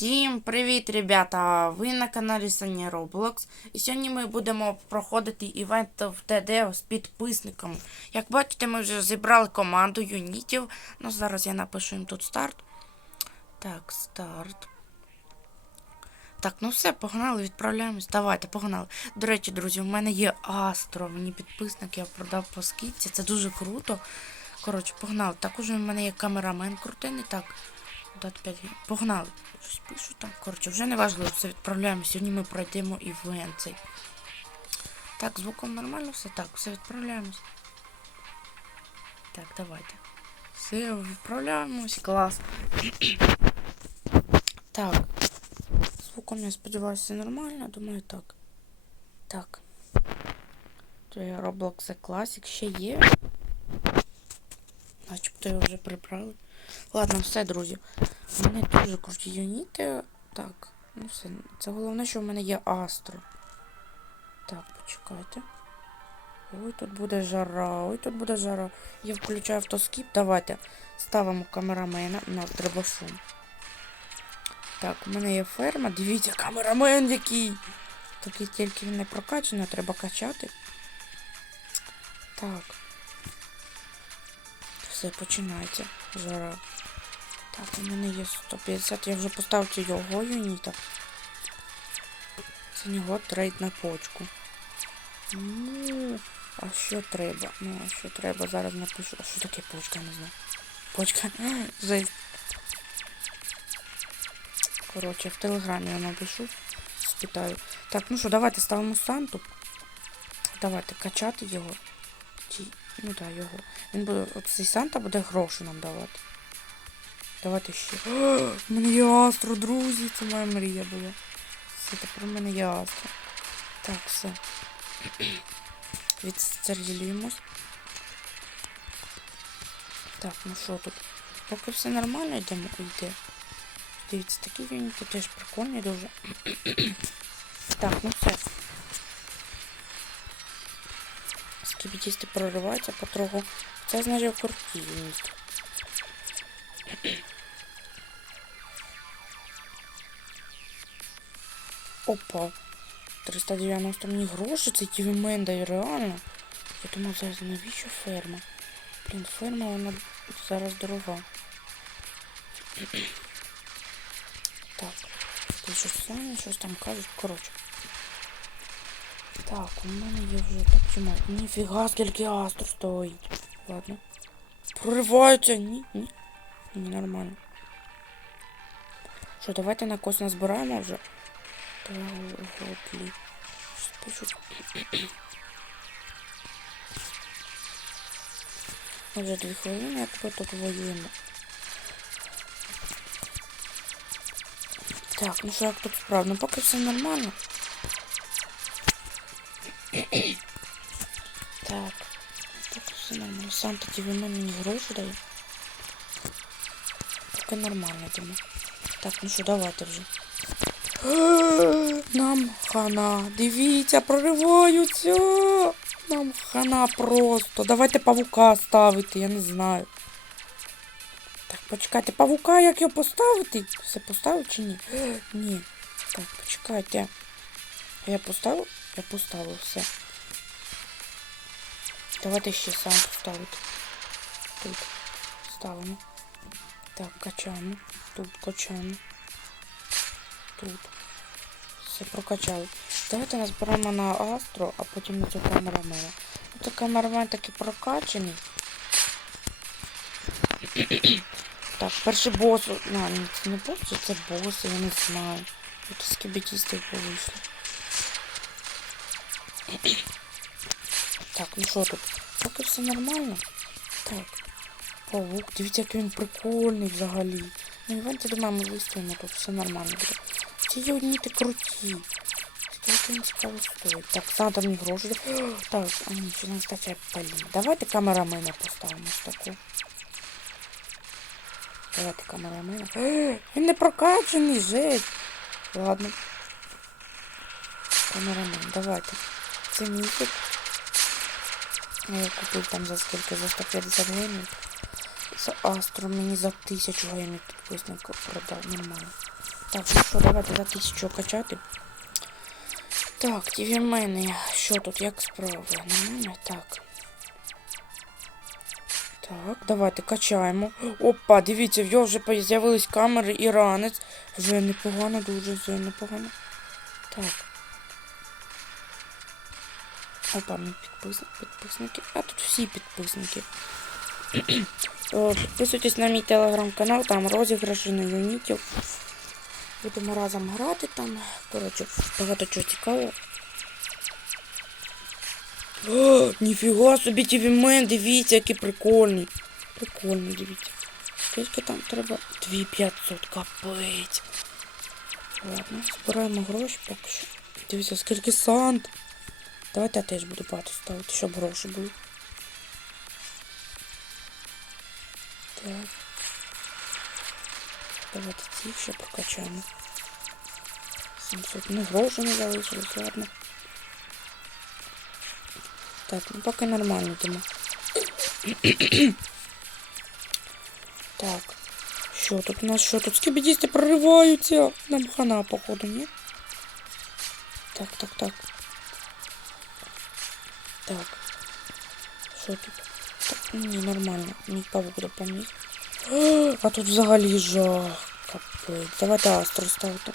Всім привіт, ребята! Ви на каналі Сані Roblox. І сьогодні ми будемо проходити івент в ТД з підписниками. Як бачите, ми вже зібрали команду юнітів. Ну, зараз я напишу їм тут старт. Так, старт. Так, ну все, погнали, відправляємось. Давайте, погнали. До речі, друзі, у мене є Астро. Мені підписник, я продав по скидці. Це дуже круто. Коротше, погнали. Також у мене є камерамен крутений. Так. Дат 5. Погнали. Щось пишу там. Коротше, вже не важливо, все відправляємо. Сьогодні ми пройдемо івент цей. Так, звуком нормально все? Так, все відправляємось. Так, давайте. Все, відправляємось. Клас. так. Звуком, я сподіваюся, все нормально. Думаю, так. Так. Roblox Classic ще є. Начебто його вже прибрали. Ладно, все, друзі. У мене дуже круті юніти. Так, ну все. Це головне, що в мене є Астро. Так, почекайте. Ой, тут буде жара, ой, тут буде жара. Я включаю автоскіп. Давайте ставимо камерамена. У нас треба. Так, у мене є ферма. Дивіться, камерамен який. Такий тільки не прокачаний, треба качати. Так. Все, починається. Жара. Так, у мене є 150. Я вже поставив його юніта. Це нього трейд на почку. Ну, а що треба? Ну, а що треба? Зараз напишу. А що таке почка, не знаю. Почка. Жесть. Коротше, в телеграмі я напишу. Спитаю. Так, ну що, давайте ставимо Санту. Давайте качати його. Ну так, його. Він буде. Оцей Санта буде гроші нам давати. Давайте ще. О, в мене є Астро, друзі, це моя мрія була. Все, тепер в мене є Астро. Так, все. Відстрілюємось. Так, ну що тут? Поки все нормально йдемо, йде. Дивіться, такі юніти теж прикольні дуже. так, ну все. Скібітісти прориваються потроху. Це значить круті юніти. Опа. 390 мені гроші, це ківімен дає реально. Я думав, зараз навіщо ферма? Блін, ферма вона зараз дорога. так. Ти щось самі щось там кажуть, коротше. Так, у мене є вже так чому. Ніфіга, скільки астр стоїть. Ладно. Прориваються, ні, ні. Ні, нормально. Що, давайте на когось назбираємо вже. Годлі. Щось пишуть. Вже дві хвилини, як ми тут воюємо. Так, ну що, як тут справа? Ну поки все нормально. Сам тоді він мені гроші дає. Поки нормально йдемо. Так, ну що, давайте вже. Нам хана. Дивіться, прориваються. Нам хана просто. Давайте павука ставити, я не знаю. Так, почекайте, павука як його поставити? Все поставив чи ні? Ні. Так, почекайте. Я поставив? Я поставив все. Давайте ще сам поставити. Тут ставимо. Так, качаємо. Тут качаємо. Тут. Все прокачали. Давайте назберемо на Астро, а потім на цю камерамена. Це камерамен такий прокачаний. так, перший бос. А, ні, це не бос, чи це бос, я не знаю. Тут скібетістів повийшло. Так, ну що тут? Поки все нормально. Так. Павук, дивіться, який він прикольний взагалі. Ну, івенти, думаю, ми вистоїмо, тут все нормально буде. Ці юніти круті. Скільки він цікаво стоїть. Так, надо мені гроші. Так, а ні, чи не вистачає палін. Давайте камерамена поставимо таку. Давайте камерамена. Він не прокачаний, жесть. Ладно. Камерамен, давайте. Це місяць. Я купив там за скільки? За 150 гривень. За Астро мені за 1000 гривень підписників продав. Нормально. Так, ну що, давайте за тисячу качати. Так, ті в мене. Що тут, як справи? Нормально? Так. Так, давайте качаємо. Опа, дивіться, в його вже з'явились камери і ранець. Вже непогано, дуже вже непогано. Так. Опа, мій підписник, підписники. А тут всі підписники. Підписуйтесь на мій телеграм-канал, там розіграші на юнітів. Будемо разом грати там. Коротше, багато чого цікавого. О, ніфіга собі тівімен, дивіться, який прикольний. Прикольний, дивіться. Скільки там треба? 2500, капець. Ладно, збираємо гроші поки що. Дивіться, скільки сант. Давайте я теж буду багато ставити, щоб гроші були. Так. Давайте ці ще прокачаємо. 700. Ну, гроші не залишилось, ладно. Так, ну поки нормально йдемо. так. Що тут у нас? Що тут? Скібідісти прориваються? Нам хана, походу, ні? Так, так, так. Так. Що тут? Ні, нормально. Мій павук допоміг. А тут взагалі жах. Капець. Давайте астру ставити.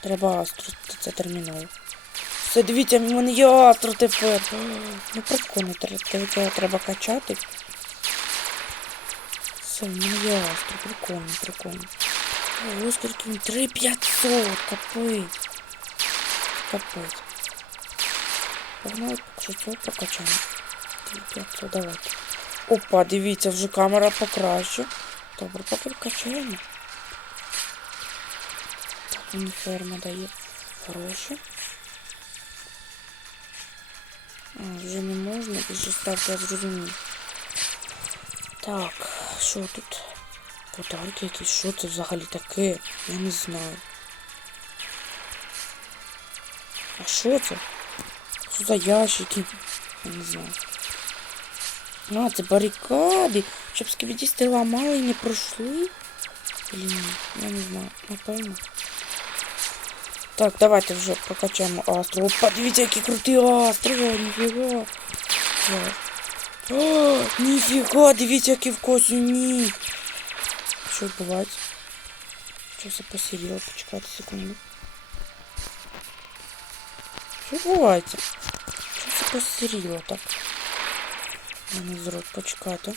Треба астру, це терміново. Все, дивіться, в мене є астро тепер. Ну прикольно, треба, треба качати. Все, в мене є астро, прикольно, прикольно. Ось скільки він 3500, капець. Капець. Цього прокачаємо. 3500, давайте. Опа, дивіться, вже камера покраще. Добре, поки качаємо. Так, мені ферма дає гроші. А, вже не можна, більше ставки я зрозумів. Так, що тут? Подарки якісь, що це взагалі таке? Я не знаю. А що це? Що за ящики? Я не знаю. А, це барикади. Щоб скибідісти ламали і не пройшли. Блін, я не знаю, напевно. Так, давайте вже прокачаємо астру. Опа, дивіться, які круті астри, ніфіга. Так. О, ніфіга, дивіться, які в косі, ні. Що відбувається? Що все почекайте секунду. Що відбувається? Посиріло так? Не зроб, почекайте.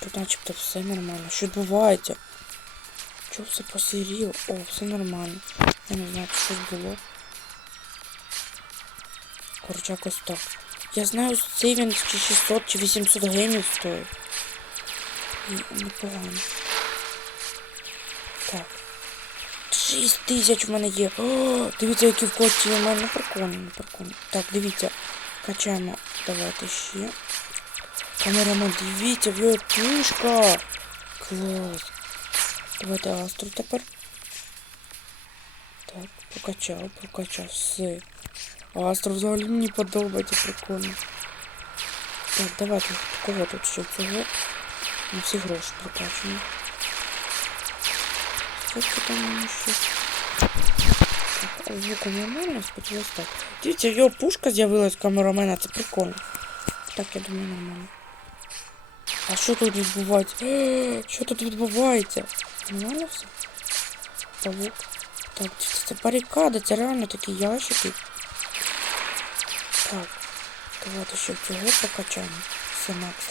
Тут начебто все нормально. Що відбувається? Чого все посиріло? О, все нормально. Я не знаю, що було. Короче, якось так. Я знаю, цей він чи 600 чи 800 гемів стоїть. Непогано. Так. 6 тисяч в мене є. О, дивіться, які в кості у мене. Прикольно, прикольно. Так, дивіться. Качаємо. Давайте ще. Камерама, дивіться, в його пушка. Клас. Давайте астру тепер. Так, прокачав, прокачав, все. Астру взагалі мені подобається, прикольно. Так, давайте, кого тут ще цього? На всі гроші прокачуємо. Скільки там мені ще? Так, а нормально, сподіваюсь так. Дивіться, його пушка з'явилась камерамена, це прикольно. Так, я думаю, нормально. А що тут відбувається? Е, Що тут відбувається? Нормально все? Павук. Так, це, барикада, це реально такі ящики. Так. Давайте ще цього покачаємо.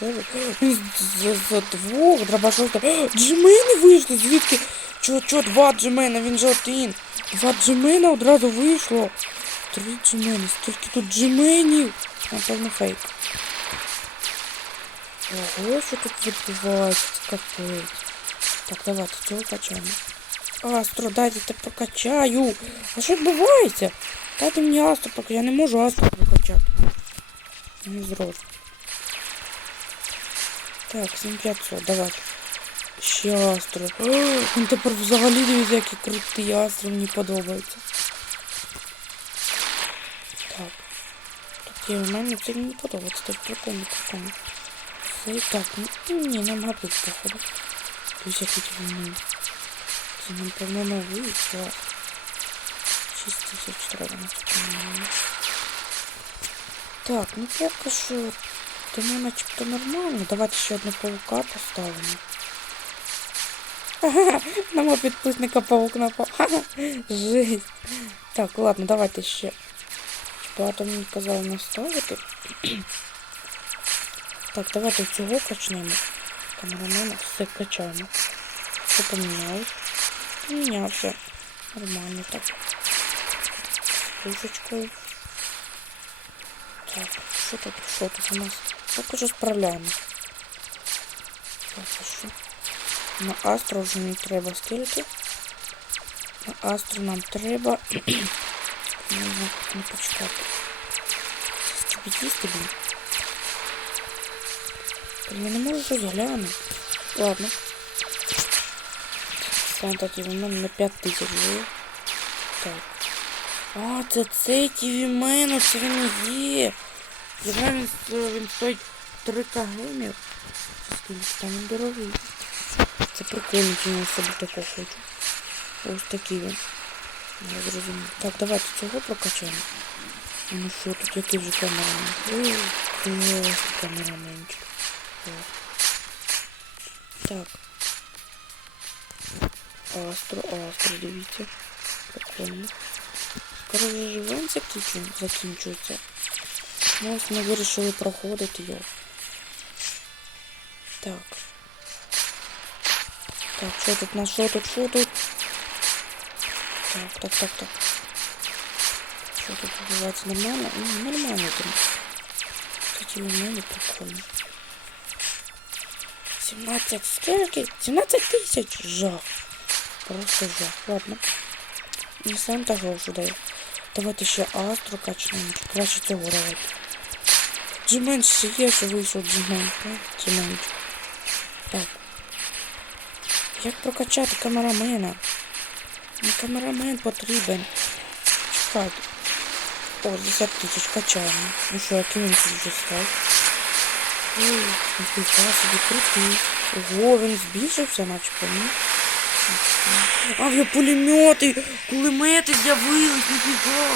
Левел. Він з, з, з двох дробашов. Джимени вийшли, звідки? Чо, чо, два джимена, він же один. Два джимена одразу вийшло. Три джимени, стільки тут джименів. Напевно фейк. Ого, що тут відбувається, капець. Так, давайте цього качаємо. Астро, дайте я прокачаю. А що відбувається? Дайте мені астро поки я не можу астро прокачати. Не зроблю. Так, 7500, давайте. Ще астро. Він тепер взагалі дивіться, який крутий астро мені подобається. Так. Є у мене це мені подобається, так прикольно, прикольно. Все, так, ну ні, нам гапить, походу. Дивись, які вони. Це нам певно новий клас. 6 тисяч треба на. Так, ну поки що тому начебто нормально. Давайте ще одну паука поставимо. Ха-ха, На мого підписника паук напав. Ха-ха, Жесть. Так, ладно, давайте ще. Багато мені казали наставити. Так, давайте цього качнемо. Камерамена все качаємо. Все помінялось. Помінявся. Нормально так. З пушечкою. Так, що тут? Що тут у нас? Поки що справляємось. Так, а що? На Астро вже не треба скільки. На Астро нам треба. Не почекати. Стіпітісти, блін. Я не можу щось глянути. Ладно. Санта ТВ у мене на 5 тисяч живе. Так. А, це цей ТВ мене, це він є. Я він, він стоїть 3 кгмів. Скільки там він дорогий. Це прикольно, чи я собі такого хочу. Ось такий він. Я зрозумів. Так, давайте цього прокачаємо. Ну що, тут який вже камерамен? Ой, камераменчик. Так. Астро, астро, дивіться. Прикольно. Скоро вже живем закінчується. Ну, ось ми вирішили проходити його. Так. Так, що тут на що тут, що тут? Так, так, так, так. Що тут відбувається нормально? Ну, нормально там. Кстати, у мене прикольно. 17 скільки? 17 тисяч! Жах. Просто жах. Ладно. Не сам та гроші дає. Давайте ще Астру качнемо. чи Краще цього давайте. Джимен ще є, що вийшов Джимен. так? Джимен. Так. Як прокачати камерамена? Ну, камерамен потрібен. Чекайте. О, 10 тисяч качаємо. Ну що, який він тут вже став? Ой, собі крутий. Ого, він збільшився, начебто, ні? Авіапулемети, кулемети з'явились, ніфіга.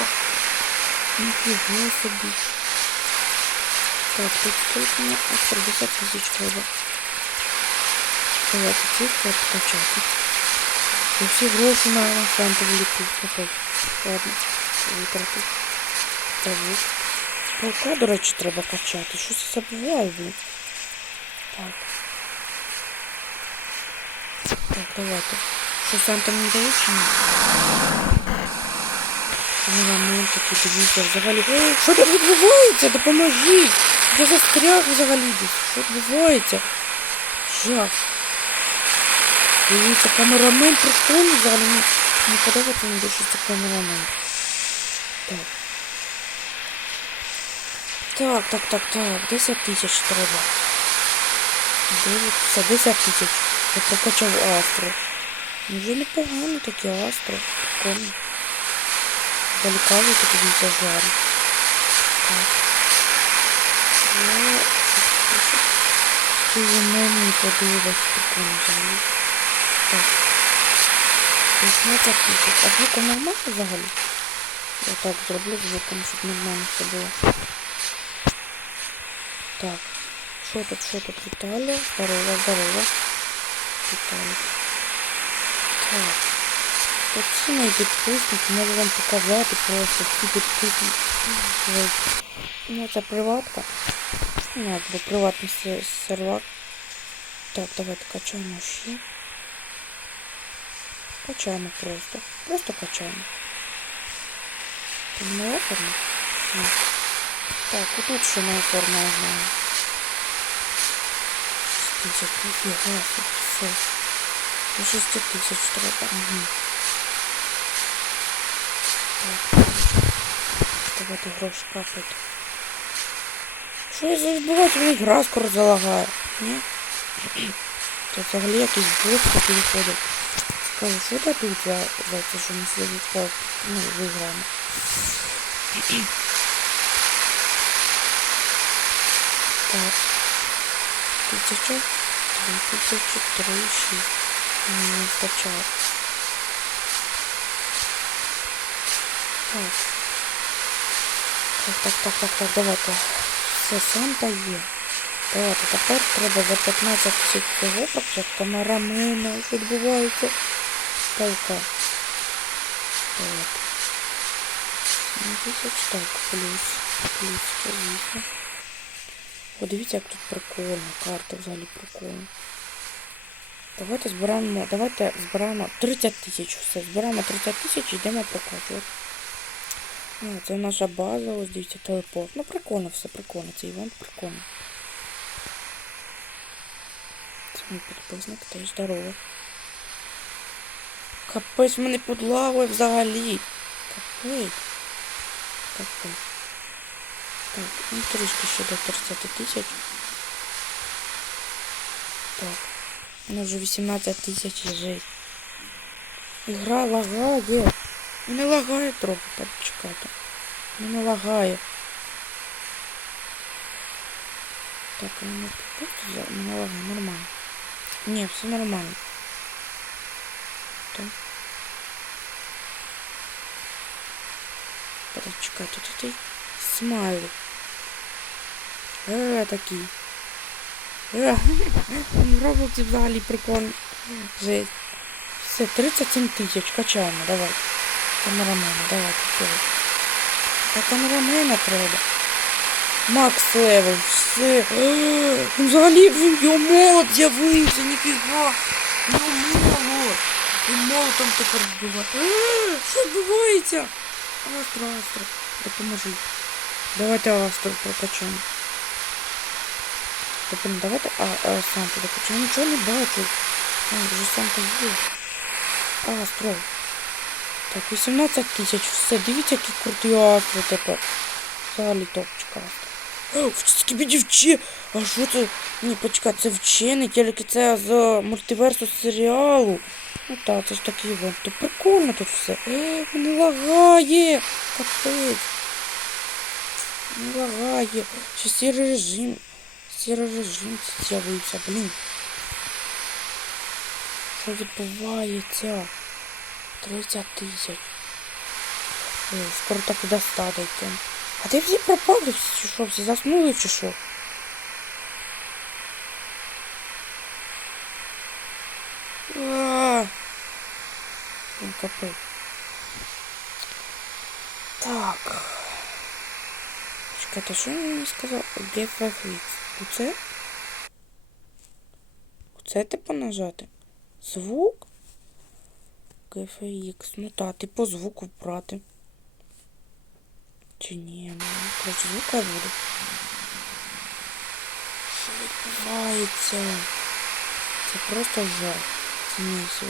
Ніфіга собі. Так, тут скільки мені? А, 50 тисяч треба. Давайте цифру откачати. І всі гроші на фанту влітуть. Опять. Ладно, витратив. Павук. Паука, до речі, треба качати. Щось забуваю. Так. Так, давайте. Що сам там не дає чи ні? У мене такі дивіться взагалі. Що тут відбувається? Допоможіть! Я застряг взагалі. Що відбувається? Жах. Дивіться, камерамен прикольний. Мені не подобається мені більше це камерамен. Так. Так, так, так, так. 10 тисяч треба. 9, все, 10 тисяч. Я прокачав Астро. Вже непогано таке Астро. Прикольно. Далекавий такий дивіться жар. Так. Я... Ти за мене не подобається прикольно. Так. 16 тисяч. А звуком нормально взагалі? Я так зроблю звуком, щоб нормально все було. Так. Що тут, що тут? Віталія? Здорово, здорово. Віталій. Так. Оці мої підписники, можу вам показати просто ці підписники. Ну, це приватка. Ну, якби приватний се- сервак. Так, давайте качаємо ще. Качаємо просто. Просто качаємо. Не моя форма? Ні. Так, отут ще моя форма, я 6 тисяч, ніфіга, все. До 6 тисяч треба. Угу. Так. Давайте гроші капати. Що я за відбувається? Мені гра скоро залагає. Ні? Це взагалі якийсь бот такий виходить. Скажу, що дадуть за, за це, що ми сьогодні так, ну, виграємо. Так. Тисяча, дві тисячі, три, шість. Не вистачає. Так. Так, так, так, так, так, давайте. Все, Санта є. Давайте, тепер треба за 15 тисяч цього як камерамена, що відбувається. Палка. Давайте. 7 так, плюс. Плюс, це звісно. Подивіться, як тут прикольно. Карта взагалі прикольна. Давайте збираємо, давайте збираємо 30 тисяч. Все, збираємо 30 тисяч і йдемо прокачувати. А, це наша база, ось дивіться, телепорт. Ну прикольно все, прикольно. Цей івент прикольно. Це мій підписник, теж здорово. Капець, мене подлагує взагалі. Капець. Капець. Так, ну трішки ще до 30 тисяч. Так. Ну вже 18 тисяч є жесть. Ігра лагає. Не лагає трохи, так чекайте. Не лагає. Так, не просто не лагає, нормально. Ні, все нормально. Чекайте, тут і смайлик. Е, такий. Е, в взагалі прикольно. Жесть. Все, 37 тисяч, качаємо, давай. Камерамена, давайте, все. Та камерамена треба. Макс левел, все. Е, ну, Взагалі він його молот з'явився, ніфіга. Його. Він молотом тепер вбиває. Е, Що відбувається? Астро, Астро, допоможи. Давайте Астро прокачаємо. Тобто, ну, давайте а, а, Санту докачаємо. Нічого не бачу. А, вже Санта є. Астро. Так, 18 тисяч. Все, дивіться, який крутий Астро тепер. Взагалі топчик Астро. Дівче. А що це? Ні, почекай, це вчений, тільки це з мультиверсу серіалу. Ну так, це ж такий івент. То прикольно тут все. Е, мене лагає. Капець. Не лагає. Ще сірий режим. Сірий режим з'явився, блін. Що відбувається? 30 тисяч. Е, Скоро так і до 100 дійдемо. А де всі пропали чи що? Всі заснули чи що? А. Капець. Так. Чекайте, що він мені сказав? GFX. Оце? Оце типу нажати? Звук? GFX. Ну так, типу звук вбрати. Чи ні? Ну, коротше, звука буде. Що відбувається? Це просто жах. Це місіо.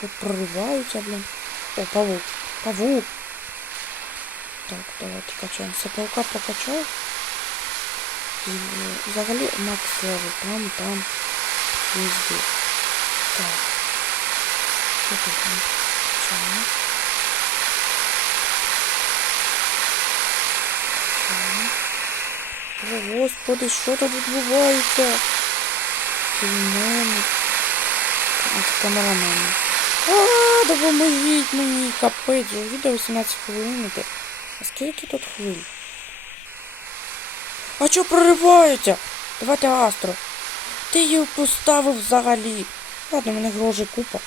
Тут прориваються, блін. О, павук. Павук. Так, давайте качаємо. Все, паука прокачав. І е, взагалі макс левел. Там, там. Везде. Так. Що тут ми О, господи, що тут відбувається? Фільмени. А, це камерамени. А, допоможіть мені, капець, відео 18 хвилин. А скільки тут хвиль? А чо прориваються? Давайте Астро. Ти її поставив взагалі. Ладно, в мене грошей купа.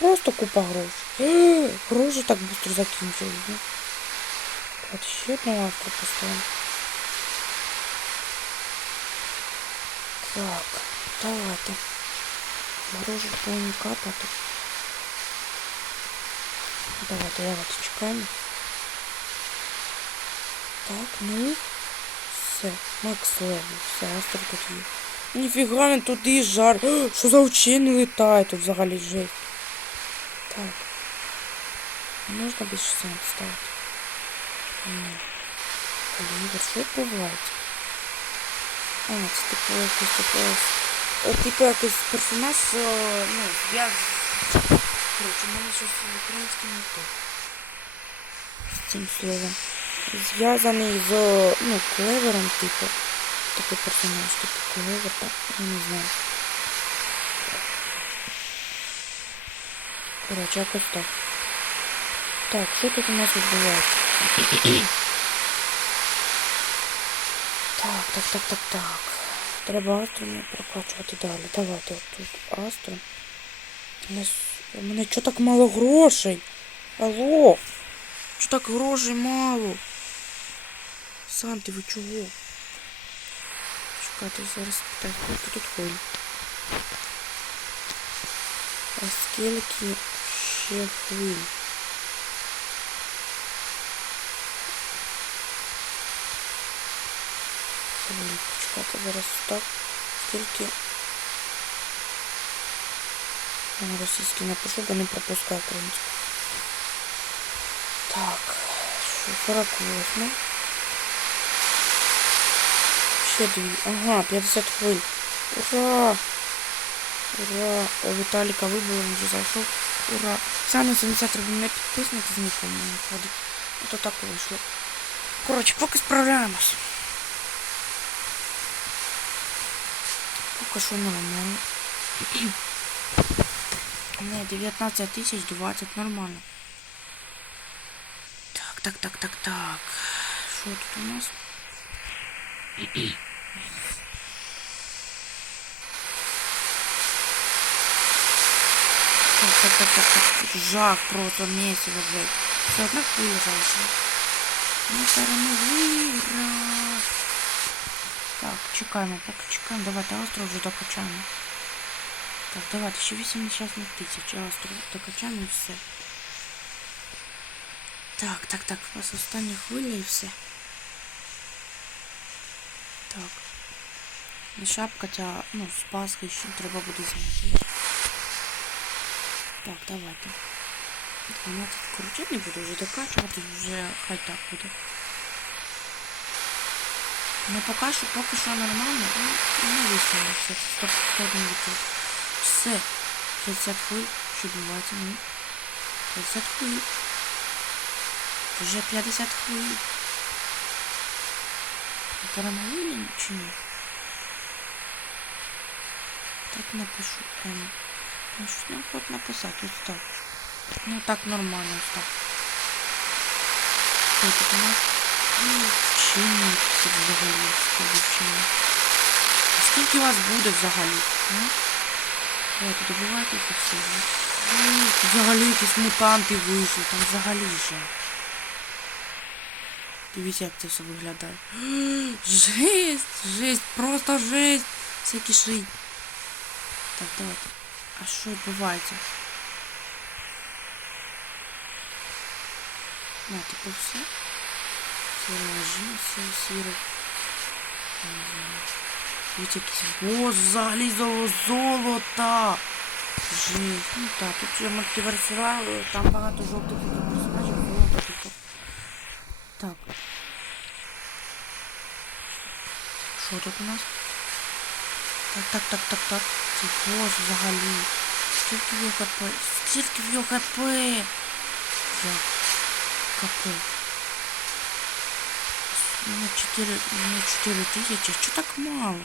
Просто купа грошей. Е, Гроші так швидко закінчились. Ще одну Астро поставимо. Так, давайте. Гроші повинні капати. Давайте, давайте чекаємо. Так, ну. Все, Макс левел, все, Астро тут є. Ніфіга він туди жар. О, Що за учені літає тут взагалі жесть. Так. Не Можна більше сам ставити? Олівер, що відбувається? А, типу якийсь типу. е, Типу якийсь персонаж, е, ну, я. Коротше, у мене щось українське не то. З цим словом. Зв'язаний з, ну, клевером, типу. Такий персонаж, типу клевер, так, я не знаю. Коротше, якось так. Так, що тут у нас відбувається? Так, так, так, так, так. Треба астрами прокачувати далі. Давайте тут астро. У мене чого так мало грошей? Алло? Чого так грошей мало? Санти, ви чого? Чекайте, зараз питаю, скільки тут хвиль? А скільки ще хвиль? Хвиль, зараз стоп. Скільки? Я на російській напишу, бо не пропускаю українську. Так, що 48. Ще дві. Ага, 50 хвиль. Ура! Ура! Віталіка вибило, він вже зайшов. Ура! Саме 70 рублів не підписник з нікому не виходить. Ото так вийшло. Коротше, поки справляємось. Поки що нормально. Не, 19 тисяч 20, нормально. Так, так, так, так, так. Що тут у нас? Так, так, так, так, так. Жах просто месиво, блядь. Все одна хвиля залишилась. Ми перемогли, ура! Так, чекаємо, поки чекаємо. Давайте остров вже докачаємо. Так, давайте ще 80 тисяч остров докачаємо і все. Так, так, так, у вас остання хвиля і все. Так. І шапка ця, ну, з Пасхи ще треба буде зняти. Так, давайте. 12 короче не буду вже докачувати, вже хай так буде. Ну поки що, поки що нормально, ну, не виставимо все, це 101 Все. 50 хвиль, що відбувається, ну. 50 хвиль. Вже 50 хвиль. Перемогли чи ні? Так напишу. Ем. Ну, що нам хоч написати, ось так. Ну так нормально, ось так. Що тут у нас? Це взагалі. А скільки у вас буде взагалі? Давайте добивайте це все. Взагалі якісь мутанти вийшли, там взагалі же. Дивіться, як це все виглядає. Жесть! Жесть! Просто жесть! Всякі шиї. Так, давайте. А що відбувається? На, типу все. Сіражі, все сіре. Дивіться, якийсь бос взагалі золота. Жесть. Ну так, тут вже мультиверсіали, там багато жовтих персонажів, золото тільки. Так. Що тут у нас? Так, так, так, так, так. Це бос взагалі. Скільки в його хп? Скільки в його хп? Як? Капець. У мене 4, у мене 4 тисячі. Чого так мало?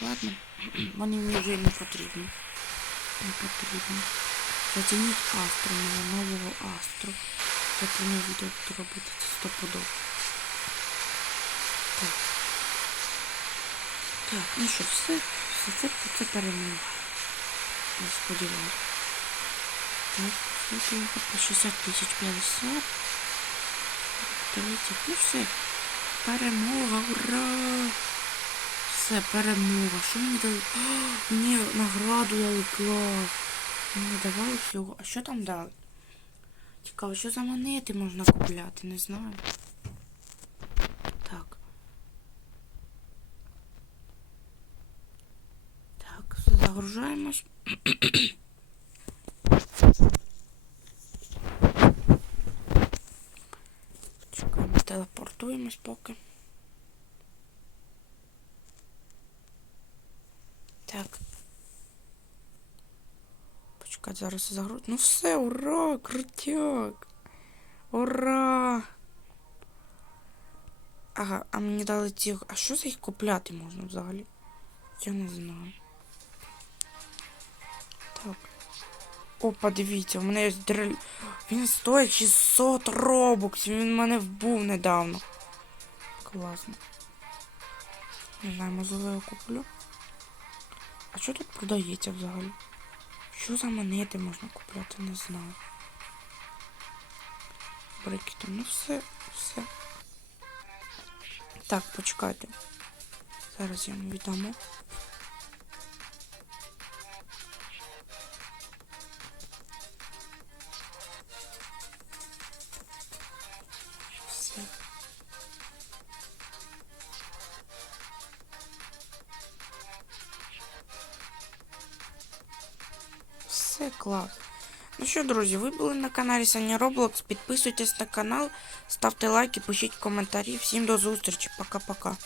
Ладно. Вони мені вже не потрібні. Не потрібні. Зацініть Астру, мого нового Астру. Я про нього відео буду робити, це стопудово. Так. Так, ну що, все, все це, це перемога. Я сподіваюся. Так, скільки я хочу? 60 тисяч 50. 30, ну все. Перемога, ура! Все, перемога. Що мені дали? О, мені награду дали клас. Мені давали всього. А що там дали? Цікаво, що за монети можна купляти, не знаю. Так. Так, загружаємось. Чекаємо, телепортуємось поки. Так. Почекай, зараз загруз. Ну все, ура! Крутяк! Ура! Ага, а мені дали ці. А що за їх купляти можна взагалі? Я не знаю. Так. Опа, дивіться, у мене є дрель. Він стоїть 600 робоксів, він в мене вбув недавно. Класно. Не знаю, можливо, я куплю. А що тут продається взагалі? Що за монети можна купляти, не знаю. Брикети, ну все, все. Так, почекайте. Зараз я вам віддамо. Що, друзі, ви були на каналі Саня Роблокс. Підписуйтесь на канал, ставте лайки, пишіть коментарі. Всім до зустрічі. Пока-пока.